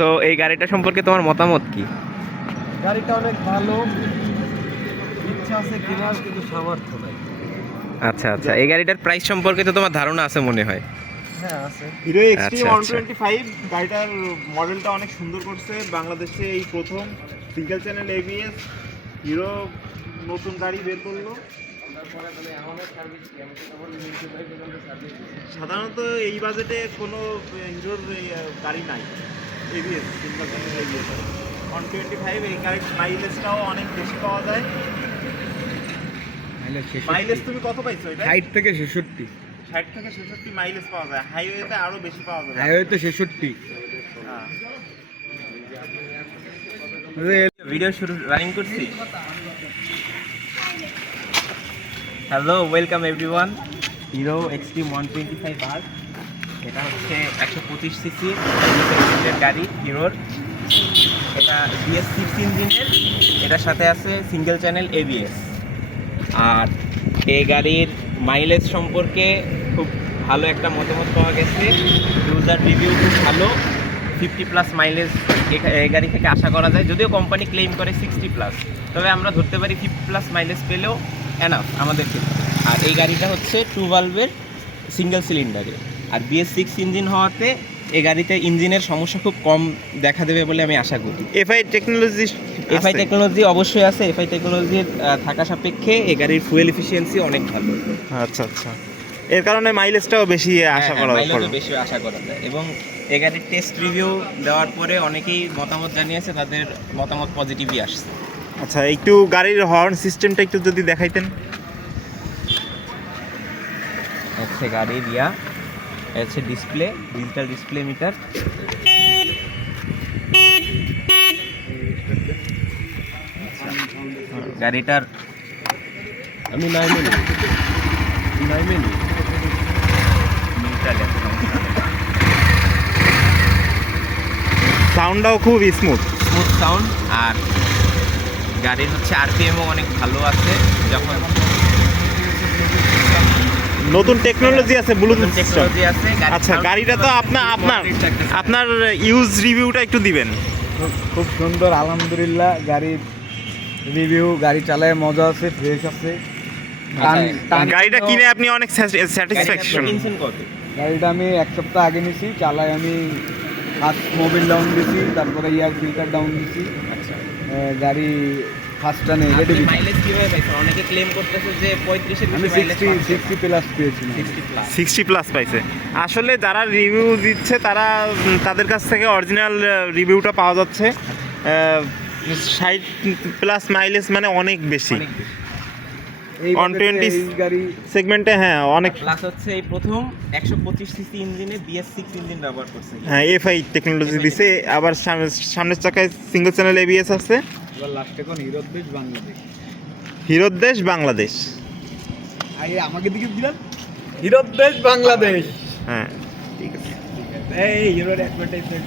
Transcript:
So এই গাড়িটা সম্পর্কে তোমার মতামত কি? গাড়িটা অনেক ভালো, ইচ্ছা আছে কেনার কিন্তু সামর্থ্য নাই। আচ্ছা আচ্ছা, এই গাড়িটার প্রাইস সম্পর্কে তো তোমার ধারণা আছে মনে হয়। হ্যাঁ আছে। হিরো এক্সট্রিম আচ্ছা, 125 গাড়িটার মডেলটা অনেক সুন্দর করছে, বাংলাদেশে এই প্রথম সিঙ্গেল চ্যানেল এবিএস হিরো নতুন গাড়ি বের করলো। সাধারণত এই বাজেটে কোনো হিরোর গাড়ি নাই এবিএস, সিঙ্গেল চ্যানেল এবিএস 125। এই গাড়ির মাইলেজটাও অনেক বেশি পাওয়া যায়। মাইলেজ তুমি কত পাইছো এটা? 60 থেকে 66। 60 থেকে 66 মাইলেজ পাওয়া যায়, হাইওয়েতে আরো বেশি পাওয়া যাবে। হাইওয়েতে 66। হ্যাঁ। ভিডিও শুরু রানিং করছি। Hello, welcome everyone. Hero Xtreme 125R, এটা হচ্ছে 125 সিসি গাড়ি হিরোর। এটা BS6 ইঞ্জিনের, এটার সাথে আছে সিঙ্গেল চ্যানেল ABS। আর এই গাড়ির মাইলেজ সম্পর্কে খুব ভালো একটা মতামত পাওয়া গেছে। ইউজার রিভিউ খুব ভালো, 50+ মাইলেজ এই গাড়ি থেকে আশা করা যায়। যদিও কোম্পানি ক্লেম করে 60+, তবে আমরা ধরতে পারি 50+ মাইলেজ পেলেও এনাফ আমাদের ক্ষেত্রে। আর এই গাড়িটা হচ্ছে 2 ভালভের সিঙ্গেল সিলিন্ডারে, আর BS6 ইঞ্জিন হওয়াতে এই গাড়িতে ইঞ্জিনের সমস্যা খুব কম দেখা দেবে বলে আমি আশা করি। এফআই টেকনোলজি অবশ্যই আছে। এফআই টেকনোলজির থাকা সাপেক্ষে এই গাড়ির ফুয়েল এফিসিয়েন্সি অনেক ভালো। আচ্ছা আচ্ছা, এর কারণে মাইলেজটাও বেশি আশা করা যায়। মাইলেজও বেশি আশা করা যায়। এবং এই গাড়ির টেস্ট রিভিউ দেওয়ার পরে অনেকেই মতামত জানিয়েছে, তাদের মতামত পজিটিভই আসছে। আচ্ছা, একটু গাড়ির হর্ন সিস্টেমটা একটু যদি দেখাইতেন। হচ্ছে গাড়ির হচ্ছে ডিসপ্লে, ডিজিটাল ডিসপ্লে মিটার। গাড়িটার আমি নাইমেনি সাউন্ডটাও খুব স্মুথ সাউন্ড, আর গাড়ির হচ্ছে আরপিএমও অনেক ভালো আছে। যখন নতুন টেকনোলজি আছে, ব্লুটুথ টেকনোলজি আছে। আচ্ছা, গাড়িটা তো আপনার ইউজ রিভিউটা একটু দিবেন। খুব সুন্দর, আলহামদুলিল্লাহ। গাড়ির রিভিউ, গাড়ি চালায় মজা আছে, ফ্রেশ আছে। গাড়িটা কিনে আপনি অনেক স্যাটিসফ্যাকশন। গাড়িটা আমি 1 সপ্তাহ আগে নিছি, চালায় আমি ফার্স্ট মোবিল ডাউন দিছি, তারপরে এয়ার ফিল্টার ডাউন দিছি। গাড়ি ফার্স্ট টানে রেডি। মাইলেজ কিভাবে পাইছেন? অনেকে ক্লেম করতেছে যে 35 এর আমি বেশি মাইলেজ 60+ পেয়েছি। 60+। 60+ পাইছে। আসলে যারা রিভিউ দিচ্ছে তাদের কাছ থেকে অরিজিনাল রিভিউটা পাওয়া যাচ্ছে। 60+ মাইলেজ মানে অনেক বেশি। এই 120 গাড়ি সেগমেন্টে হ্যাঁ অনেক। প্লাস হচ্ছে এই প্রথম 125 সিসি ইঞ্জিনে BS6 ইঞ্জিন ব্যবহার করছে। হ্যাঁ, এফআই টেকনোলজি দিছে। আবার সামনের চাকায় সিঙ্গেল চ্যানেল এবিএস আছে। এবার লাস্টে কোন হিরোদেশ বাংলাদেশ। হিরোদেশ বাংলাদেশ। আমাকে দিকে দিলেন হিরোদেশ বাংলাদেশ। হ্যাঁ ঠিক আছে। এই হিরোর অ্যাডভার্টাইজমেন্ট